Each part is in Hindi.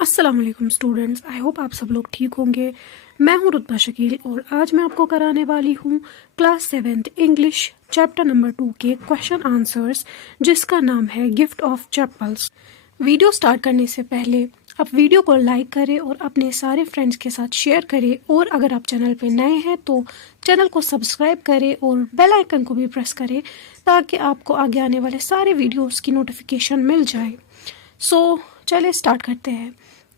अस्सलाम वालेकुम स्टूडेंट्स, आई होप आप सब लोग ठीक होंगे। मैं हूं रुतबा शकील और आज मैं आपको कराने वाली हूं class 7th English chapter number 2 के क्वेश्चन आंसर्स, जिसका नाम है gift of chapels. Video start करने से पहले आप वीडियो को लाइक करें और अपने सारे फ्रेंड्स के साथ शेयर करें, और अगर आप चैनल पे नए हैं तो चैनल को सब्सक्राइब करें और बेल आइकन को भी प्रेस करें ताकि आपको आगे आने वाले सारे वीडियोस की नोटिफिकेशन मिल जाए। सो चलिए स्टार्ट करते हैं।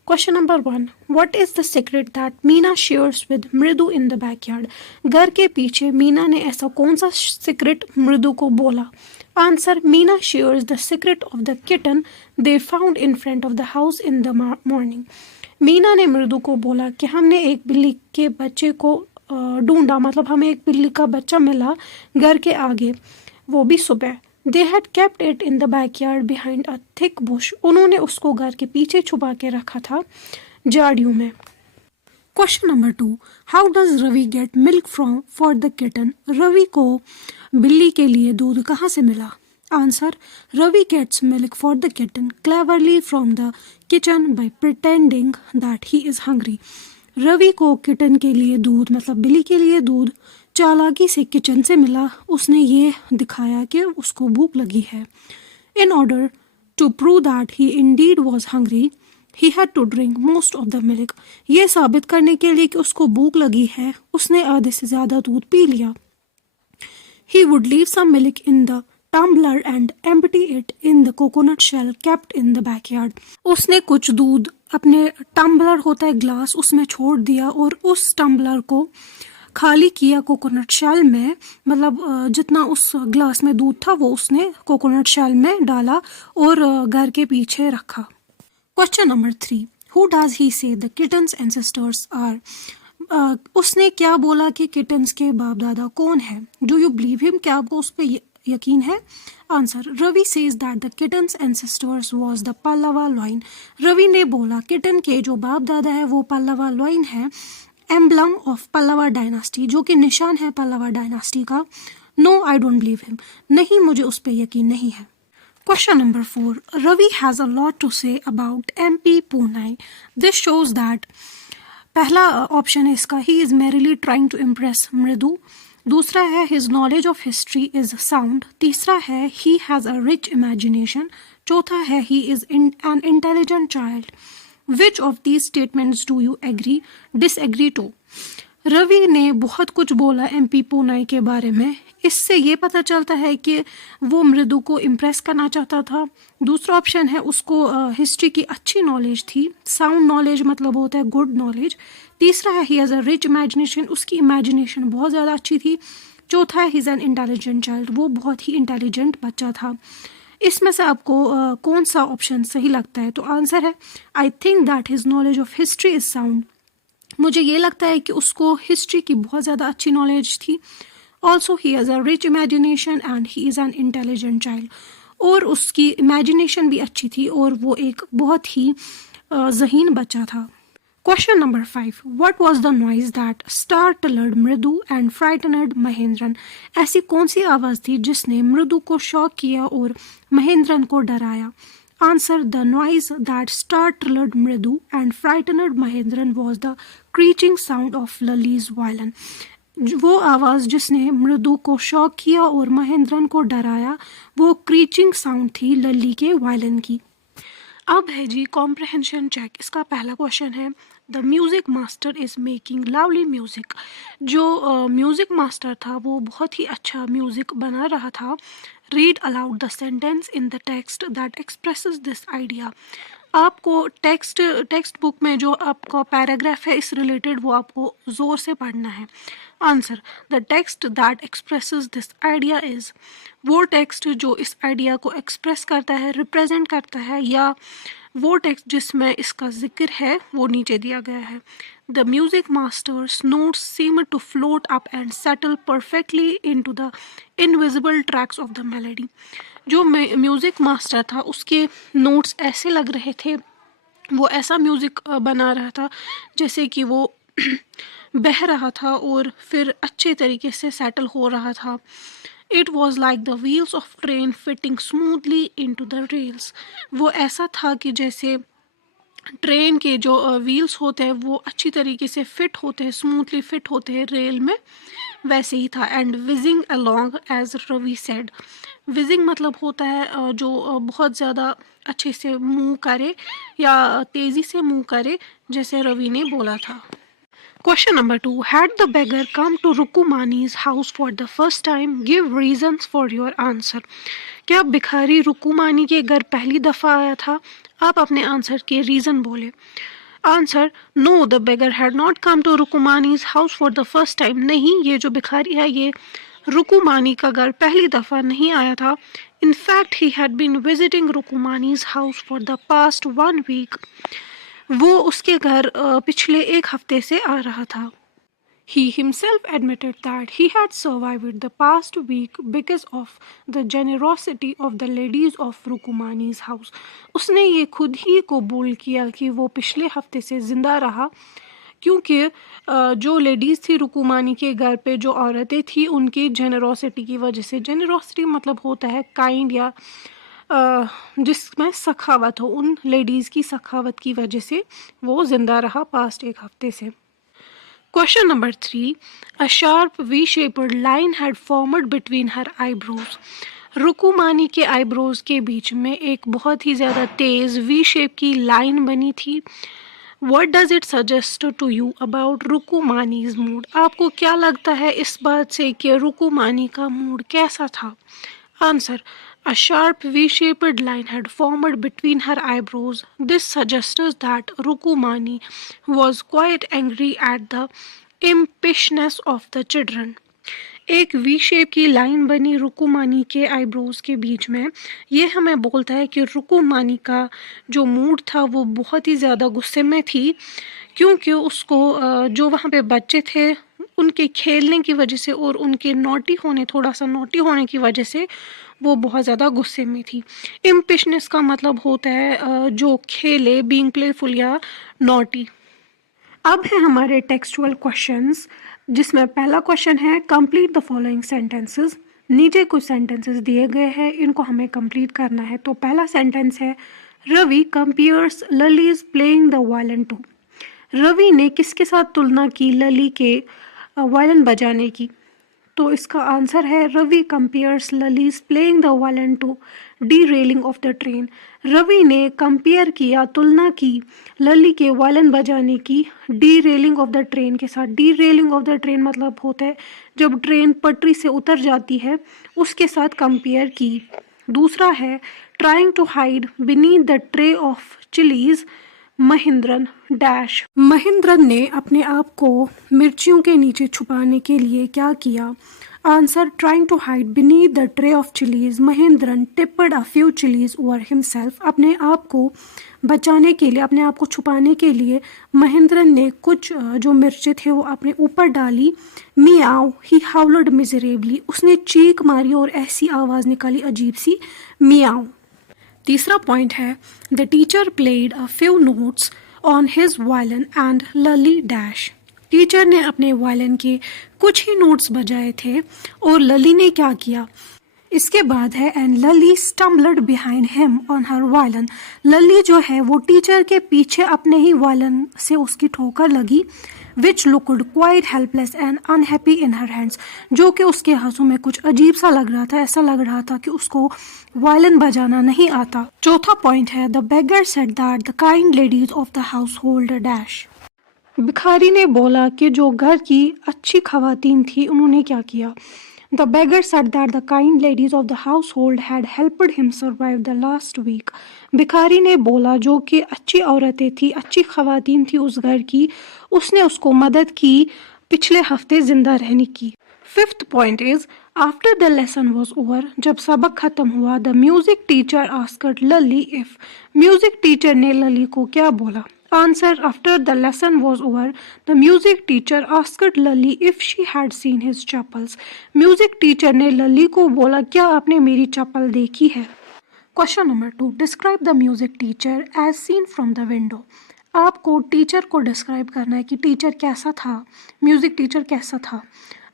Question number 1, what is the secret that Meena shares with मृदु इन द बैकयार्ड? घर के पीछे मीना ने ऐसा कौन सा सीक्रेट मृदु को बोला? Answer, Meena shares the secret of the kitten they found in front of the house in the morning. Meena ने मृदु को बोला कि हमने एक बिल्ली के बच्चे को ढूंढा, मतलब हमें एक बिल्ली का बच्चा मिला घर के आगे, वो भी सुबह। They had kept it in the backyard behind a thick bush. उन्होंने उसको घर के पीछे छुपा के रखा था झाड़ियों में। Question number 2, how does Ravi get milk from for the kitten? Ravi को बिल्ली के लिए दूध कहाँ से मिला? Answer, Ravi gets milk for the kitten cleverly from the kitchen by pretending that he is hungry. Ravi को किटन के लिए दूध, मतलब बिल्ली के लिए दूध, चालाकी से किचन से मिला। उसने ये दिखाया कि उसको भूख लगी है। In order to prove that he indeed was hungry he had to drink most of the milk. ये साबित करने के लिए कि उसको भूख लगी है, उसने आधे से ज्यादा दूध पी लिया। He would leave some milk in the tumbler and empty it in the coconut shell kept in the backyard. उसने कुछ दूध अपने टम्बलर, होता है ग्लास, उसमें छोड़ दिया और उस टम्बलर को खाली किया कोकोनट शेल में, मतलब जितना उस ग्लास में दूध था वो उसने कोकोनट शेल में डाला और घर के पीछे रखा। Question number 3, who does he से द किटन्स एंसेस्टर्स आर? उसने क्या बोला कि किटन्स के बाप दादा कौन है? Do you believe him? क्या आपको उस पर यकीन है? Answer, Ravi says that the kitten's ancestors was the Pallava line. Ravi ने बोला किटन के जो बाप दादा है वो पल्लवा लाइन है, एम्बलम ऑफ पल्लवा डायनास्टी, जो कि निशान है पल्लवा डायनास्टी का। No, I don't believe him. नहीं, मुझे उस पर यकीन नहीं है। Question number 4, Ravi has a lot to say about MP Poonai. This shows that, पहला ऑप्शन है इसका, he is merely trying to impress Mridu. दूसरा है his knowledge of history is sound. तीसरा है he has a rich imagination. चौथा है he is an intelligent child. Which of these statements do you agree, disagree to? Ravi ने बहुत कुछ बोला एमपी पूनाई के बारे में। इससे ये पता चलता है कि वो मृदु को इम्प्रेस करना चाहता था। दूसरा ऑप्शन है उसको हिस्ट्री की अच्छी नॉलेज थी। साउंड नॉलेज मतलब होता है गुड नॉलेज। तीसरा है he has a rich imagination, उसकी इमेजिनेशन बहुत ज़्यादा अच्छी थी। चौथा है he is an intelligent child, वो बहुत ही इंटेलिजेंट बच्चा था। इसमें से आपको कौन सा ऑप्शन सही लगता है? तो आंसर है, I think that his knowledge of history is sound. मुझे ये लगता है कि उसको हिस्ट्री की बहुत ज़्यादा अच्छी नॉलेज थी। Also he has a rich imagination and he is an intelligent child, और उसकी इमेजिनेशन भी अच्छी थी और वो एक बहुत ही ज़हीन बच्चा था। Question number 5, what was the noise that startled Mridu and frightened Mahendran? ऐसी कौन सी आवाज़ थी जिसने मृदु को शॉक किया और महेंद्रन को डराया? Answer, the noise that startled Mridu and frightened Mahendran was the creaking sound of Lalli's violin. वो आवाज़ जिसने मृदु को शॉक किया और महेंद्रन को डराया, वो क्रीचिंग साउंड थी लली के वायलिन की। अब है जी कॉम्प्रहेंशन चेक। इसका पहला क्वेश्चन है, the music master is making lovely music. जो म्यूज़िक मास्टर था वो बहुत ही अच्छा म्यूज़िक बना रहा था। Read aloud the sentence in the text that expresses this idea. आपको टेक्स्ट बुक में जो आपका पैराग्राफ है इस रिलेटेड वो आपको ज़ोर से पढ़ना है। Answer, the text that expresses this idea is, वो टेक्स्ट जो इस आइडिया को एक्सप्रेस करता है, रिप्रेजेंट करता है, या वो टेक्स्ट जिसमें इसका जिक्र है वो नीचे दिया गया है। The music master's notes seem to float up and settle perfectly into the invisible tracks of the melody. जो म्यूजिक मास्टर था उसके नोट्स ऐसे लग रहे थे, वो ऐसा म्यूजिक बना रहा था जैसे कि वो बह रहा था और फिर अच्छे तरीके से सेटल हो रहा था। It was like the wheels of train fitting smoothly into the rails. वो ऐसा था कि जैसे ट्रेन के जो व्हील्स होते हैं वो अच्छी तरीके से फिट होते हैं, स्मूथली फिट होते हैं रेल में, वैसे ही था। And whizzing along as Ravi said, whizzing मतलब होता है जो बहुत ज़्यादा अच्छे से मूव करे या तेज़ी से मूव करे, जैसे रवि ने बोला था। Question number 2. Had the beggar come to Rukumani's house for the first time? Give reasons for your answer. क्या भिखारी रुकुमानी के घर पहली दफ़ा आया था? आप अपने आंसर के रीज़न बोले। Answer, no the beggar had not come to Rukmani's house for the first time. नहीं, ये जो भिखारी है ये रुकुमानी का घर पहली दफ़ा नहीं आया था। In fact he had been visiting Rukmani's house for the past 1 week. वो उसके घर पिछले 1 हफ्ते से आ रहा था। He himself admitted that he had survived the past week because of the generosity of the ladies of Rukumani's house. उसने ये खुद ही कबूल किया कि वो पिछले हफ्ते से ज़िंदा रहा क्योंकि जो लेडीज़ थी रुकुमानी के घर पे, जो औरतें थी, उनकी जेनरोसिटी की वजह से। जेनरोसिटी मतलब होता है काइंड या जिसमें सखावत हो, उन लेडीज़ की सखावत की वजह से वो ज़िंदा रहा पास्ट 1 हफ्ते से। Question number 3. A sharp V-shaped line had formed between her eyebrows. रुकुमानी के आईब्रोज के बीच में एक बहुत ही ज़्यादा तेज़ वी शेप की लाइन बनी थी। What does it suggest to you about Rukmani's mood? आपको क्या लगता है इस बात से कि रुकुमानी का मूड कैसा था? Answer, a sharp V-shaped line had formed between her eyebrows. This suggests that Rukumani was quite angry at the impishness of the children. एक वी शेप की लाइन बनी रुकुमानी के आईब्रोज के बीच में, ये हमें बोलता है कि रुकुमानी का जो मूड था वो बहुत ही ज़्यादा गुस्से में थी, क्योंकि उसको जो वहाँ पे बच्चे थे उनके खेलने की वजह से और उनके थोड़ा सा नोटी होने की वजह से वो बहुत ज़्यादा गुस्से में थी। इम्पिशनेस का मतलब होता है जो खेले, बीइंग प्लेफुल या नॉटी। अब है हमारे टेक्सचुअल क्वेश्चंस, जिसमें पहला क्वेश्चन है कंप्लीट द फॉलोइंग सेंटेंसेस। नीचे कुछ सेंटेंसेस दिए गए हैं, इनको हमें कंप्लीट करना है। तो पहला सेंटेंस है Ravi compares Lalli's playing the violin to. Ravi ने किसके साथ तुलना की लली के वायलिन बजाने की? तो इसका आंसर है Ravi compares Lalli's playing the violin to the railing of the train. Ravi ने कंपेयर किया, तुलना की लली के वायलिन बजाने की D railing of the train के साथ। D railing of the train मतलब होता है जब ट्रेन पटरी से उतर जाती है, उसके साथ कंपेयर की। दूसरा है trying to hide beneath the tray of chillies Mahendran dash. Mahendran ने अपने आप को मिर्चियों के नीचे छुपाने के लिए क्या किया? Answer, trying to hide beneath the tray of chillies Mahendran tipped a few chillies over himself. अपने आप को बचाने के लिए, अपने आप को छुपाने के लिए महेंद्रन ने कुछ जो मिर्चें थे वो अपने ऊपर डाली। मियाओ, ही हाउलड मिजरेबली, उसने चीख मारी और ऐसी आवाज़ निकाली अजीब सी, मियाओ। तीसरा पॉइंट है the teacher played a few notes on his violin and Lalli dash. Teacher ने अपने वायलिन के कुछ ही नोट्स बजाए थे और लली ने क्या किया? इसके बाद है and Lalli stumbled behind him on her violin. Lalli जो है वो टीचर के पीछे अपने ही वायलिन से उसकी ठोकर लगी। Which looked quite helpless and unhappy in her hands, जो कि उसके हाथों में कुछ अजीब सा लग रहा था, ऐसा लग रहा था कि उसको वायलिन बजाना नहीं आता। चौथा पॉइंट है the beggar said that the kind ladies of the house hold dash. भिखारी ने बोला कि जो घर की अच्छी खवातीन थी उन्होंने क्या किया? The beggar said that the kind ladies of the household had helped him survive the last week. भिखारी ने बोला जो कि अच्छी औरतें थी, अच्छी खवातीन थी उस घर की, उसने उसको मदद की पिछले हफ्ते जिंदा रहने की। Fifth point is after the lesson was over, जब सबक खत्म हुआ, the music teacher asked Lalli if. Music teacher ने लली को क्या बोला? Answer, after the lesson was over, the music teacher asked Lali if she had seen his chappals. Music teacher ने लली को बोला क्या आपने मेरी चप्पल देखी है? Question number 2. Describe the music teacher as seen from the window. आपको टीचर को डिस्क्राइब करना है कि टीचर कैसा था, म्यूजिक टीचर कैसा था।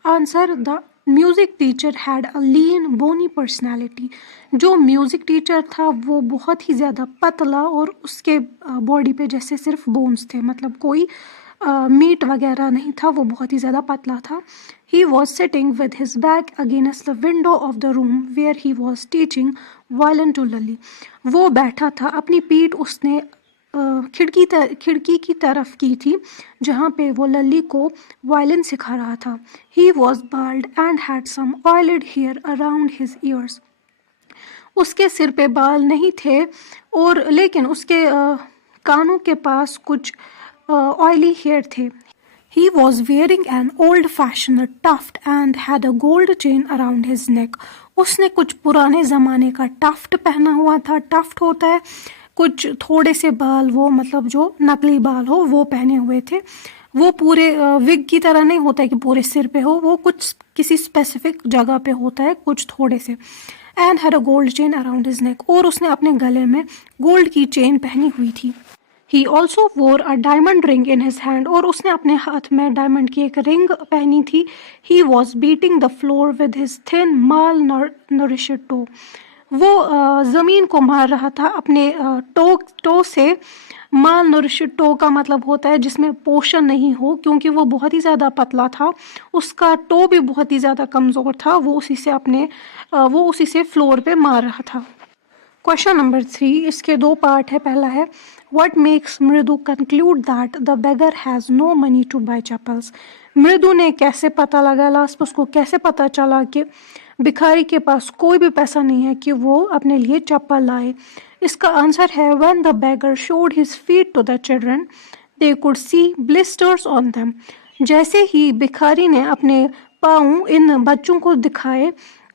Answer, the music teacher had a lean bony personality. जो म्यूज़िक टीचर था वो बहुत ही ज़्यादा पतला और उसके बॉडी पे जैसे सिर्फ बोन्स थे, मतलब कोई मीट वगैरह नहीं था, वो बहुत ही ज़्यादा पतला था। He was sitting with his back against the window of the room where he was teaching violin to Lalli. वो बैठा था, अपनी पीठ उसने खिड़की की तरफ की थी जहाँ पे वो लली को वायलिन सिखा रहा था। He was bald and had some oiled hair around his ears. उसके सिर पे बाल नहीं थे और लेकिन उसके कानों के पास कुछ ऑयली हेयर थे। He was wearing an old-fashioned tuft and had a gold chain around his neck. उसने कुछ पुराने ज़माने का टफ्ट पहना हुआ था। टफ्ट होता है कुछ थोड़े से बाल, वो मतलब जो नकली बाल हो वो पहने हुए थे। वो पूरे विग की तरह नहीं होता है कि पूरे सिर पे हो, वो कुछ किसी स्पेसिफिक जगह पे होता है, कुछ थोड़े से। And had a gold chain around his neck, और उसने अपने गले में गोल्ड की चेन पहनी हुई थी। ही ऑल्सो वोर a diamond ring in his hand, और उसने अपने हाथ में डायमंड की एक रिंग पहनी थी। He was beating the floor with his thin malnourished toe. वो ज़मीन को मार रहा था अपने टो से। माल नरिश्ड टो का मतलब होता है जिसमें पोषण नहीं हो, क्योंकि वो बहुत ही ज़्यादा पतला था, उसका टो भी बहुत ही ज़्यादा कमज़ोर था। वो उसी से फ्लोर पे मार रहा था। क्वेश्चन नंबर 3, इसके 2 पार्ट है। पहला है what makes Mridu conclude that the beggar has no money to buy chappals. Mridu ने कैसे पता लगा, लास्ट उसको कैसे पता चला कि भिखारी के पास कोई भी पैसा नहीं है कि वो अपने लिए चप्पल लाए। इसका आंसर है when the beggar showed his feet to the children they could see blisters on them. जैसे ही भिखारी ने अपने पाँव इन बच्चों को दिखाए,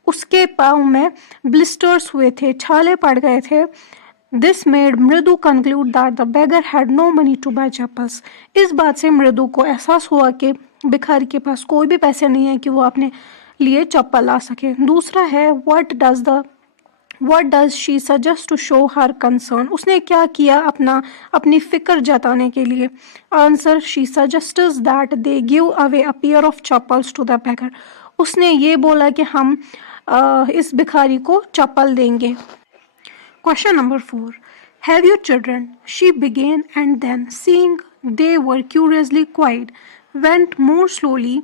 उसके पाँव में ब्लिस्टर्स हुए थे, छाले पड़ गए थे। This made Mridu conclude that the beggar had no money to buy chappals. इस बात से मृदु को एहसास हुआ कि भिखारी के पास कोई भी पैसे नहीं है कि वो अपने लिए चप्पल ला सके। दूसरा है what does she suggest to show her concern. उसने क्या किया अपनी फिक्र जताने के लिए। Answer, she suggests that they give away a pair of chappals to the beggar. उसने ये बोला कि हम इस भिखारी को चप्पल देंगे। Question number 4, have your children, she began and then seeing they were curiously quiet went more slowly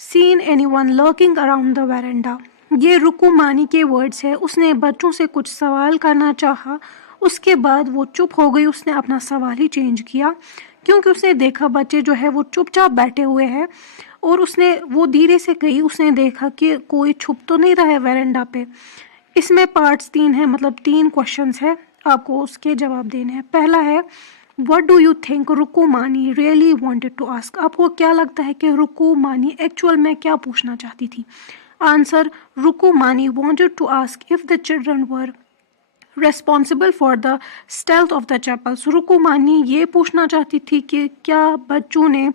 seen anyone lurking around the veranda. ये रुकू मानी के वर्ड्स है। उसने बच्चों से कुछ सवाल करना चाहा, उसके बाद वो चुप हो गई। उसने अपना सवाल ही चेंज किया क्योंकि उसने देखा बच्चे जो है वो चुपचाप बैठे हुए हैं, और वो धीरे से गई। उसने देखा कि कोई छुप तो नहीं रहा है वेरेंडा पे। इसमें पार्ट्स 3 हैं, मतलब 3 क्वेश्चंस है, आपको उसके जवाब देने हैं। पहला है व्हाट डू यू थिंक रुकू मानी रियली वांटेड टू आस्क। आपको क्या लगता है कि रुकू मानी एक्चुअल में क्या पूछना चाहती थी। Answer, Rukku Mani wanted to ask if the children were responsible for the stealth of the chappals. Rukku Mani ये पूछना चाहती थी कि क्या बच्चों ने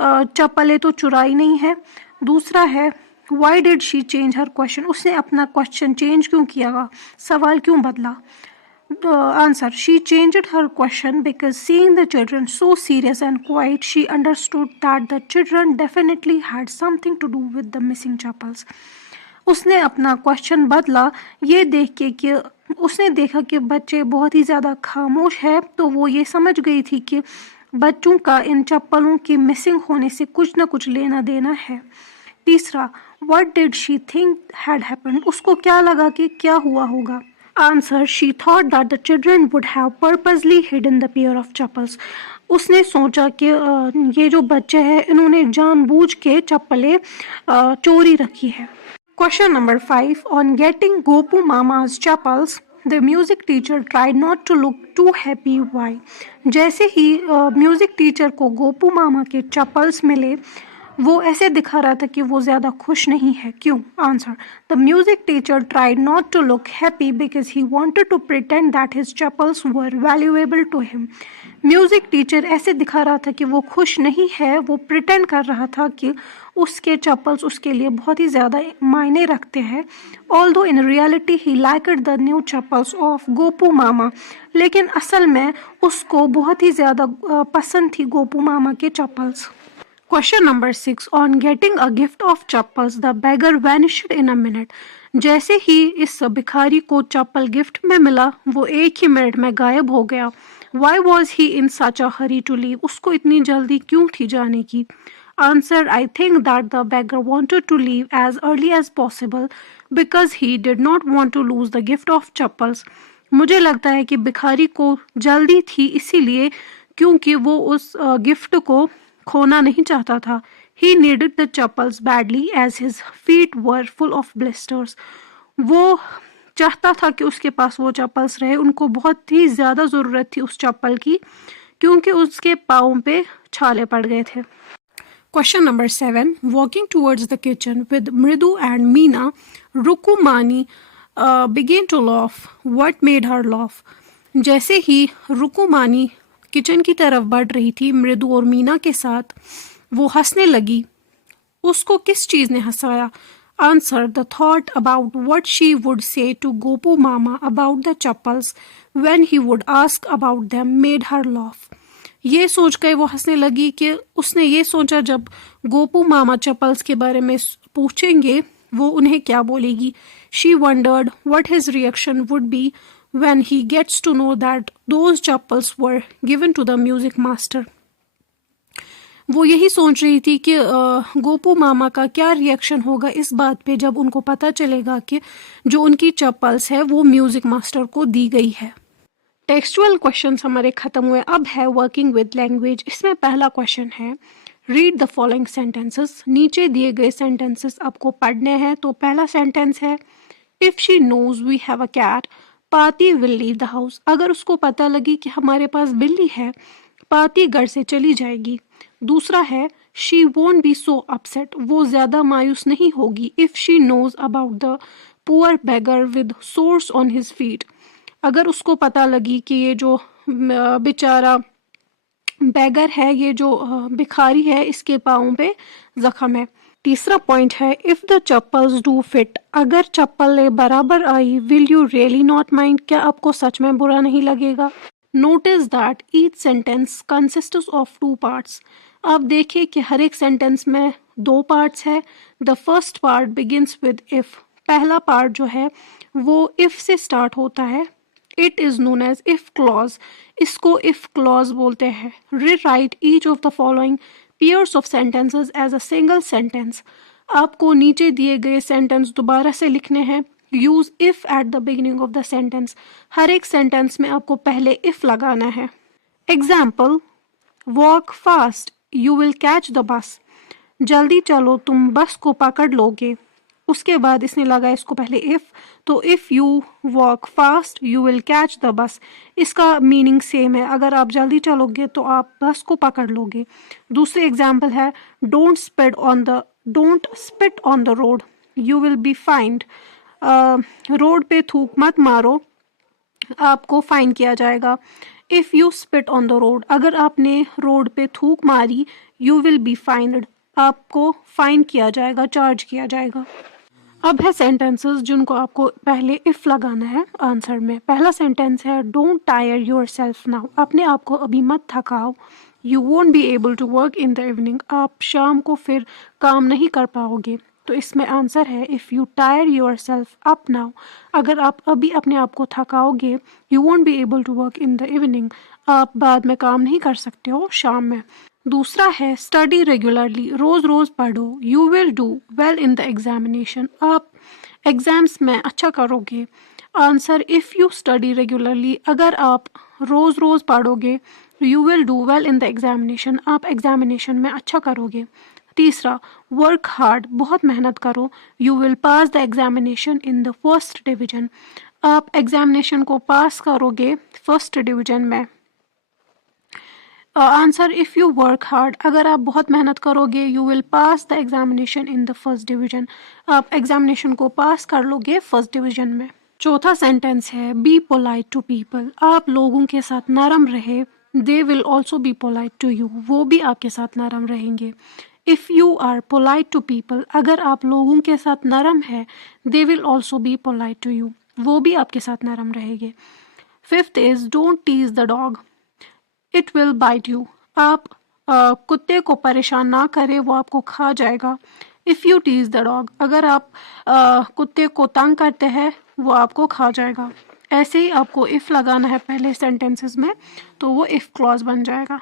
चप्पलें तो चुराई नहीं है। दूसरा है why did she change her question. उसने अपना क्वेश्चन चेंज क्यों किया, सवाल क्यों बदला। Answer, she changed her question because seeing the children so serious and quiet she understood that the children definitely had something to do with the missing chappals. उसने अपना क्वेश्चन बदला ये देख के कि उसने देखा कि बच्चे बहुत ही ज़्यादा खामोश है, तो वो ये समझ गई थी कि बच्चों का इन चप्पलों के मिसिंग होने से कुछ ना कुछ लेना देना है। तीसरा, what did she think had happened. उसको क्या लगा कि क्या हुआ होगा। Answer, she thought that the children would have purposely hidden the pair of chappals. उसने सोचा कि ये जो बच्चे हैं इन्होंने जानबूझ के चप्पलें चोरी रखी है। Question number 5, on getting Gopu Mama's chappals the music teacher tried not to look too happy. Why. जैसे ही म्यूजिक टीचर को गोपू मामा के चप्पल्स मिले, वो ऐसे दिखा रहा था कि वो ज़्यादा खुश नहीं है। क्यों। Answer, the music teacher tried not to look happy because he wanted to pretend that his chappals were valuable to him. Music teacher ऐसे दिखा रहा था कि वो खुश नहीं है, वो प्रिटेंड कर रहा था कि उसके चप्पल्स उसके लिए बहुत ही ज़्यादा मायने रखते हैं। Although in reality he liked the new chappals of Gopu Mama, लेकिन असल में उसको बहुत ही ज़्यादा पसंद थी गोपू मामा के chappals. Question number 6. On getting a gift of chappals, the beggar vanished in a minute. जैसे ही इस भिखारी को चप्पल गिफ्ट में मिला वो एक ही मिनट में गायब हो गया. Why was he in such a hurry to leave? उसको इतनी जल्दी क्यों थी जाने की? Answer. I think that the beggar wanted to leave as early as possible because he did not want to lose the gift of chappals. मुझे लगता है कि भिखारी को जल्दी थी इसीलिए क्योंकि वो उस गिफ्ट को खोना नहीं चाहता था. He needed the chappals badly as his feet were full of blisters. वो चाहता था कि उसके पास वो चप्पल्स रहे. उनको बहुत ही ज़्यादा ज़रूरत थी उस चप्पल की क्योंकि उसके पाँव पे छाले पड़ गए थे. Question number 7. Walking towards the kitchen with Mridu and Meena, Rukumani began to laugh. What made her laugh? जैसे ही रुकुमानी किचन की तरफ बढ़ रही थी मृदु और मीना के साथ, वो हंसने लगी. उसको किस चीज ने हंसाया? Answer. The thought about what she would say to Gopu मामा about the chappals when he would ask about them made her laugh. ये सोच कर वो हंसने लगी कि उसने ये सोचा जब गोपू मामा चप्पल्स के बारे में पूछेंगे वो उन्हें क्या बोलेगी. She wondered what his reaction would be when he gets to know that those chappals were given to the music master. वो यही सोच रही थी कि गोपू मामा का क्या रिएक्शन होगा इस बात पे जब उनको पता चलेगा कि जो उनकी चप्पल्स है वो म्यूजिक मास्टर को दी गई है. टेक्सचुअल क्वेश्चंस हमारे खत्म हुए. अब है वर्किंग विद लैंग्वेज. इसमें पहला क्वेश्चन है रीड द फॉलोइंग सेंटेंसेस. नीचे दिए गए सेंटेंसेस आपको पढ़ने हैं. तो पहला सेंटेंस है if she knows we have a cat Paati will leave the house. अगर उसको पता लगी कि हमारे पास बिल्ली है पाती घर से चली जाएगी. दूसरा है she won't be so upset. वो ज्यादा मायूस नहीं होगी if she knows about the poor beggar with sores on his feet. अगर उसको पता लगी कि ये जो बेचारा बेगर है ये जो भिखारी है इसके पाँव पे जख्म है. तीसरा पॉइंट है if the chappals do fit. अगर चप्पल बराबर I will you really not mind. क्या आपको सच में बुरा नहीं लगेगा. Notice that each sentence consists of 2 parts. आप देखिए कि हर एक सेंटेंस में 2 पार्ट्स है. The first part begins with if. पहला पार्ट जो है वो इफ से स्टार्ट होता है. It is known as if clause. इसको इफ क्लॉज बोलते हैं. Rewrite each of the following pairs of sentences as a single sentence. आपको नीचे दिए गए सेंटेंस दोबारा से लिखने हैं. Use if at the beginning of the sentence. हर एक सेंटेंस में आपको पहले इफ लगाना है. Example walk fast you will catch the bus. जल्दी चलो तुम बस को पकड़ लोगे. उसके बाद इसने लगा इसको पहले इफ. तो if you walk fast you will catch the बस. इसका मीनिंग सेम है. अगर आप जल्दी चलोगे तो आप बस को पकड़ लोगे. दूसरी एग्जाम्पल है don't spit on the road you will be find. Road पे थूक मत मारो आपको फाइन किया जाएगा. If you spit on the road. अगर आपने रोड पे थूक मारी यू विल बी फाइंड. आपको फाइन किया जाएगा चार्ज किया जाएगा. अब है सेंटेंसेस जिनको आपको पहले इफ लगाना है आंसर में. पहला सेंटेंस है don't tire yourself now. अपने आप को अभी मत थकाओ. You won't be able to work in the evening. आप शाम को फिर काम नहीं कर पाओगे. तो इसमें आंसर है if you tire yourself up now. अगर आप अभी अपने आप को थकाओगे you won't be able to work in the evening. आप बाद में काम नहीं कर सकते हो शाम में. दूसरा है स्टडी रेगुलरली. रोज रोज पढ़ो. You will do well in the examination. आप एग्जाम्स में अच्छा करोगे. Answer if you study regularly. अगर आप रोज रोज पढ़ोगे you will do well in the examination. आप एग्जामिनेशन में अच्छा करोगे. तीसरा वर्क हार्ड. बहुत मेहनत करो. You will pass the examination in the first division. आप एग्जामिनेशन को पास करोगे फर्स्ट डिवीजन में. Answer if you work hard. अगर आप बहुत मेहनत करोगे you will pass the examination in the first division. आप एग्जामिनेशन को पास कर लोगे फर्स्ट डिवीजन में. चौथा सेंटेंस है बी पोलाइट टू पीपल. आप लोगों के साथ नरम रहे. They will also be polite to you. वो भी आपके साथ नरम रहेंगे. If you are polite to people. अगर आप लोगों के साथ नरम है they will also be polite to you. वो भी आपके साथ नरम रहेंगे. Fifth is don't tease the dog. It will bite you. आप कुत्ते को परेशान ना करे, वो आपको खा जाएगा। If you tease the dog, अगर आप कुत्ते को तंग करते हैं वो आपको खा जाएगा। ऐसे ही आपको इफ़ लगाना है पहले सेंटेंसेस में, तो वो इफ़ क्लॉज बन जाएगा।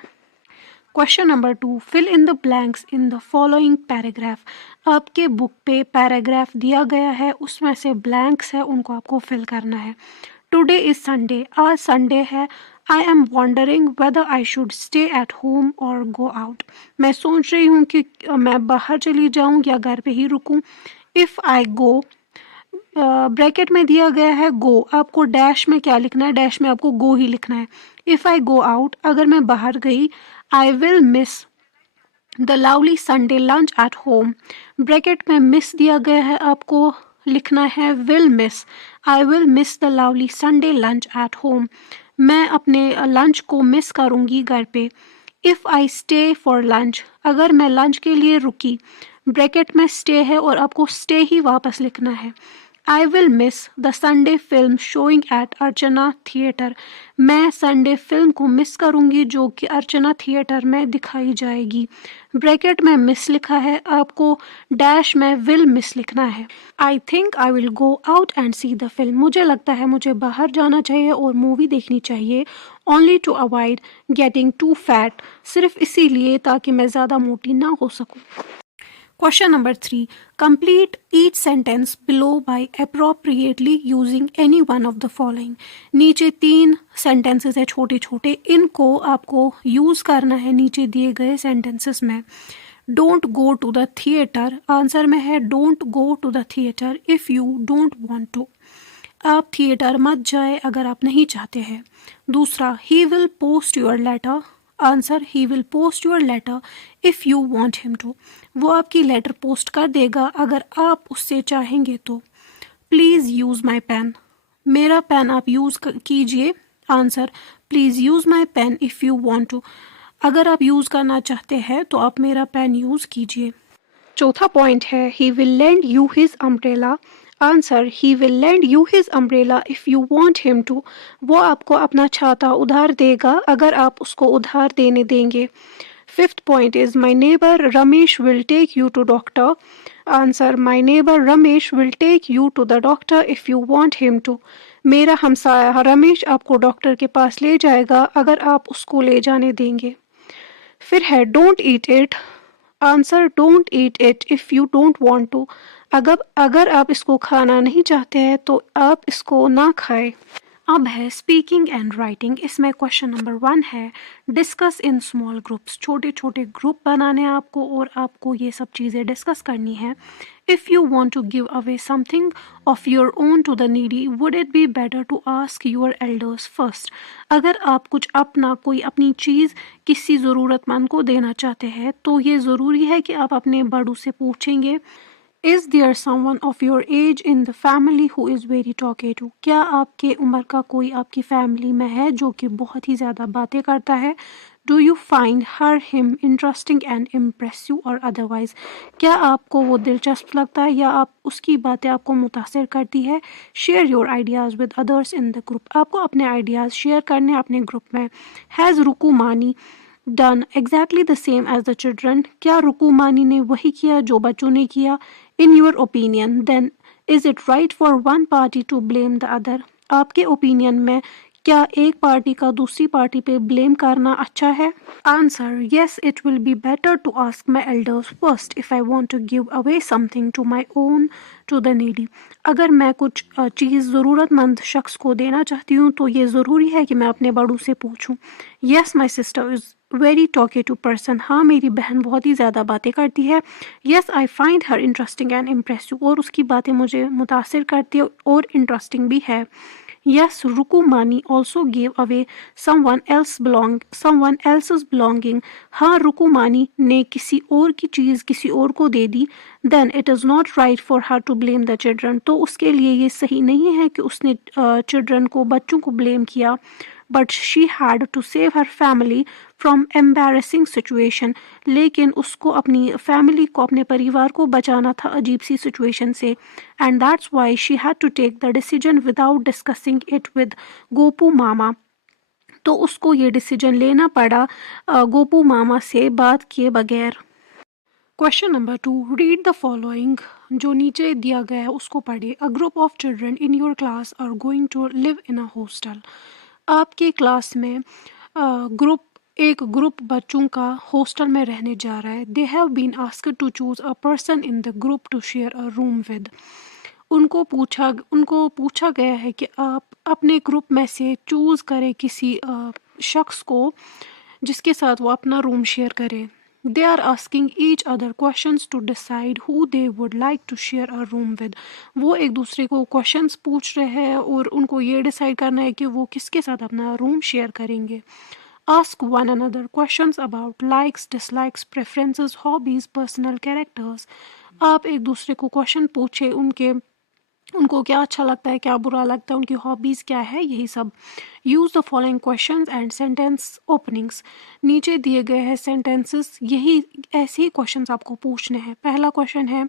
Question number 2, fill in the blanks in the following paragraph. आपके बुक पे पैराग्राफ दिया गया है, उसमें से ब्लैंक्स है, उनको आपको फिल करना है। टुडे इज संडे, आज संडे है। I am wondering whether I should stay at home और गो आउट, मैं सोच रही हूँ कि मैं बाहर चली जाऊँ या घर पे ही रुकूँ। इफ़ आई गो, ब्रैकेट में दिया गया है गो, आपको डैश में क्या लिखना है, डैश में आपको गो ही लिखना है। इफ़ आई गो आउट, अगर मैं बाहर गई, आई will miss the lovely Sunday lunch at home, bracket में मिस दिया गया है, आपको लिखना है will miss. I will miss the lovely Sunday lunch at home, मैं अपने लंच को मिस करूँगी घर पे। If I stay for lunch, अगर मैं लंच के लिए रुकी, ब्रैकेट में स्टे है और आपको स्टे ही वापस लिखना है। I will miss the Sunday film showing at Archana theatre, मैं संडे फिल्म को मिस करूँगी जो कि अर्चना थिएटर में दिखाई जाएगी। ब्रैकेट में मिस लिखा है, आपको डैश में विल मिस लिखना है। I think I will go out and see the film, मुझे लगता है मुझे बाहर जाना चाहिए और मूवी देखनी चाहिए। Only to avoid getting too fat, सिर्फ इसीलिए ताकि मैं ज़्यादा मोटी ना हो सकूँ। Question number 3. Complete each sentence below by appropriately using any one of the following. नीचे 3 sentences है छोटे छोटे, इनको आपको use करना है नीचे दिए गए sentences में। Don't go to the theater, answer में है don't go to the theater if you don't want to, आप थिएटर मत जाए अगर आप नहीं चाहते हैं। दूसरा, he will post your letter, answer he will post your letter if you want him to, वो आपकी लेटर पोस्ट कर देगा अगर आप उससे चाहेंगे तो। प्लीज़ यूज़ माई पेन, मेरा पेन आप यूज़ कीजिए, answer please use my pen if you want to, अगर आप यूज़ करना चाहते हैं तो आप मेरा पेन यूज़ कीजिए। चौथा पॉइंट है he will lend you his umbrella, answer he will lend you his umbrella if you want him to, वो आपको अपना छाता उधार देगा अगर आप उसको उधार देने देंगे। Fifth point is my neighbour Ramesh will take you to doctor, answer my neighbour Ramesh will take you to the doctor if you want him to, मेरा हमसाया रमेश आपको डॉक्टर के पास ले जाएगा अगर आप उसको ले जाने देंगे। फिर है don't eat it, answer don't eat it if you don't want to, अगर आप इसको खाना नहीं चाहते हैं तो आप इसको ना खाएं। अब है स्पीकिंग एंड राइटिंग, इसमें क्वेश्चन नंबर 1 है डिस्कस इन स्मॉल ग्रुप्स, छोटे छोटे ग्रुप बनाने आपको और आपको ये सब चीज़ें डिस्कस करनी है। If you want to give away something of your own to the needy would it be better to ask your elders first, अगर आप कुछ कोई अपनी चीज़ किसी ज़रूरतमंद को देना चाहते हैं तो ये ज़रूरी है कि आप अपने बड़ों से पूछेंगे। Is there someone of your age in the family who is very talkative, क्या आपके उम्र का कोई आपकी फैमिली में है जो कि बहुत ही ज़्यादा बातें करता है। Do you find her him interesting and impressive और अदरवाइज, क्या आपको वो दिलचस्प लगता है या आप उसकी बातें आपको मुतासिर करती है। Share your ideas with others in the group, आपको अपने आइडियाज़ शेयर करने अपने ग्रुप में। Has Rukmani done exactly the same as the children, क्या रुकुमानी ने वही किया जो बच्चों ने किया। In your opinion then is it right for one party to blame the other, आपके ओपिनियन में क्या एक पार्टी का दूसरी पार्टी पे ब्लेम करना अच्छा है। Answer yes it will be better to ask my elders first if I want to give away something to my own to the needy, अगर मैं कुछ चीज़ ज़रूरतमंद शख्स को देना चाहती हूँ तो ये ज़रूरी है कि मैं अपने बड़ों से पूछूँ। Yes my sister is very talkative person, हाँ मेरी बहन बहुत ही ज़्यादा बातें करती है। Yes I find her interesting and impressive, और उसकी बातें मुझे मुतासिर करती है और इंटरेस्टिंग भी है। Yes, Rukumani also gave away someone else's belonging. हाँ रुकुमानी ने किसी और की चीज़ किसी और को दे दी। Then it is not right for her to blame the children. तो उसके लिए ये सही नहीं है कि उसने children को बच्चों को blame किया। But she had to save her family from embarrassing situation. लेकिन उसको अपनी फैमिली को अपने परिवार को बचाना था अजीब सी सिचुएशन से। And that's why she had to take the decision without discussing it with Gopu मामा। तो उसको ये डिसीजन लेना पड़ा गोपू मामा से बात किए बगैर। Question number 2, read the following. जो नीचे दिया गया है उसको पढ़े। A group of children in your class are going to live in a hostel. आपके क्लास में एक ग्रुप बच्चों का हॉस्टल में रहने जा रहा है। They have been asked to choose a person in the group to share a room with. उनको पूछा गया है कि आप अपने ग्रुप में से चूज करें किसी शख्स को जिसके साथ वो अपना रूम शेयर करें। They are asking each other questions to decide who they would like to share a room with. वो एक दूसरे को क्वेश्चंस पूछ रहे हैं और उनको ये डिसाइड करना है कि वो किसके साथ अपना रूम शेयर करेंगे। Ask one another questions about likes, dislikes, preferences, hobbies, personal characters. आप एक दूसरे को क्वेश्चन पूछे उनको क्या अच्छा लगता है, क्या बुरा लगता है, उनकी हॉबीज़ क्या है, यही सब। Use the following questions and sentence openings. नीचे दिए गए हैं सेंटेंसेस, यही ऐसे ही क्वेश्चंस आपको पूछने हैं। पहला क्वेश्चन है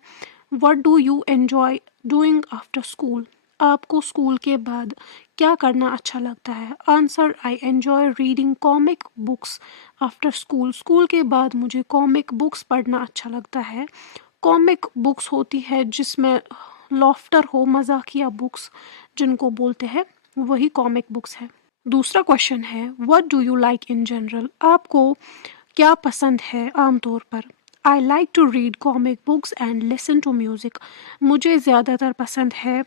what do you enjoy doing after school. आपको स्कूल के बाद क्या करना अच्छा लगता है। Answer, I enjoy reading comic books after school. School के बाद मुझे कॉमिक बुक्स पढ़ना अच्छा लगता है। कॉमिक बुक्स होती है जिसमें लॉफ्टर हो, मजाकिया बुक्स जिनको बोलते हैं, वही कॉमिक बुक्स है। दूसरा क्वेश्चन है what do you like in general. आपको क्या पसंद है आमतौर पर। I like to read comic books and listen to music. मुझे ज़्यादातर पसंद है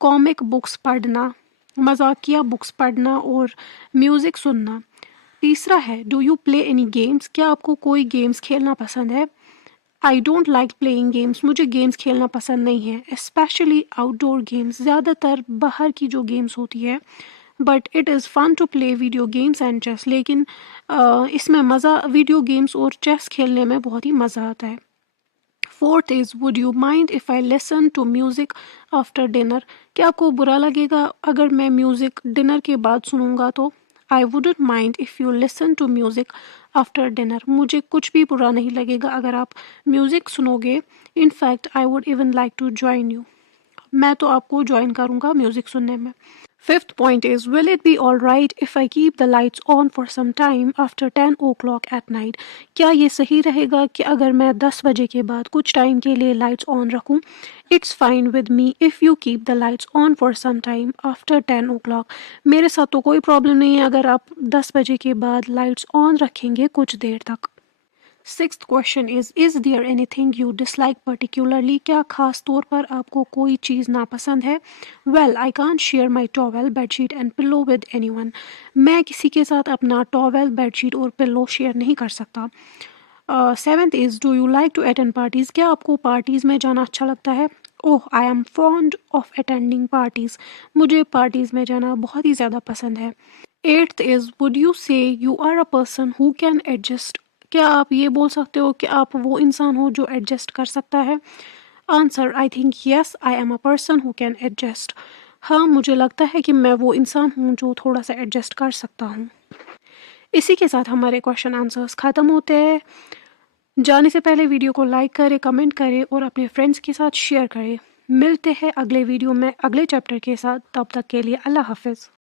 कॉमिक बुक्स पढ़ना, मजाकिया बुक्स पढ़ना और म्यूज़िक सुनना। तीसरा है do you play any games. क्या आपको कोई गेम्स खेलना पसंद है। I don't like playing games. मुझे गेम्स खेलना पसंद नहीं है, स्पेशली आउटडोर गेम्स, ज़्यादातर बाहर की जो गेम्स होती है। But it is fun to play video games and chess. लेकिन इसमें मज़ा वीडियो गेम्स और चेस खेलने में बहुत ही मज़ा आता है। Fourth is would you mind if I listen to music after dinner. क्या आपको बुरा लगेगा अगर मैं म्यूज़िक डिनर के बाद सुनूंगा तो। I wouldn't mind if you listen to music after dinner. मुझे कुछ भी बुरा नहीं लगेगा अगर आप म्यूज़िक सुनोगे। In fact I would even like to join you. मैं तो आपको ज्वाइन करूँगा म्यूज़िक सुनने में। Fifth point is, will it be alright if I keep the lights on for some time after 10 o'clock at night? क्या ये सही रहेगा कि अगर मैं 10 बजे के बाद कुछ टाइम के लिए लाइट्स ऑन रखूं? It's fine with me if you keep the lights on for some time after 10 o'clock. मेरे साथ तो कोई प्रॉब्लम नहीं है अगर आप 10 बजे के बाद लाइट्स ऑन रखेंगे कुछ देर तक। Sixth question is there anything you dislike particularly. क्या खास तौर पर आपको कोई चीज़ नापसंद है। Well I can't share my towel bedsheet and pillow with anyone. मैं किसी के साथ अपना टॉवेल बेडशीट और पिल्लो शेयर नहीं कर सकता। Seventh is do you like to attend parties. क्या आपको पार्टीज़ में जाना अच्छा लगता है। Oh I am fond of attending parties. मुझे पार्टीज़ में जाना बहुत ही ज़्यादा पसंद है। Eighth is would you say you are a person who can adjust. क्या आप ये बोल सकते हो कि आप वो इंसान हो जो एडजस्ट कर सकता है। Answer, I think yes I am a person who can adjust. हाँ, मुझे लगता है कि मैं वो इंसान हूँ जो थोड़ा सा एडजस्ट कर सकता हूँ। इसी के साथ हमारे क्वेश्चन आंसर्स ख़त्म होते हैं। जाने से पहले वीडियो को लाइक करें, कमेंट करें और अपने फ्रेंड्स के साथ शेयर करें। मिलते हैं अगले वीडियो में अगले चैप्टर के साथ। तब तक के लिए अल्लाह हाफिज़।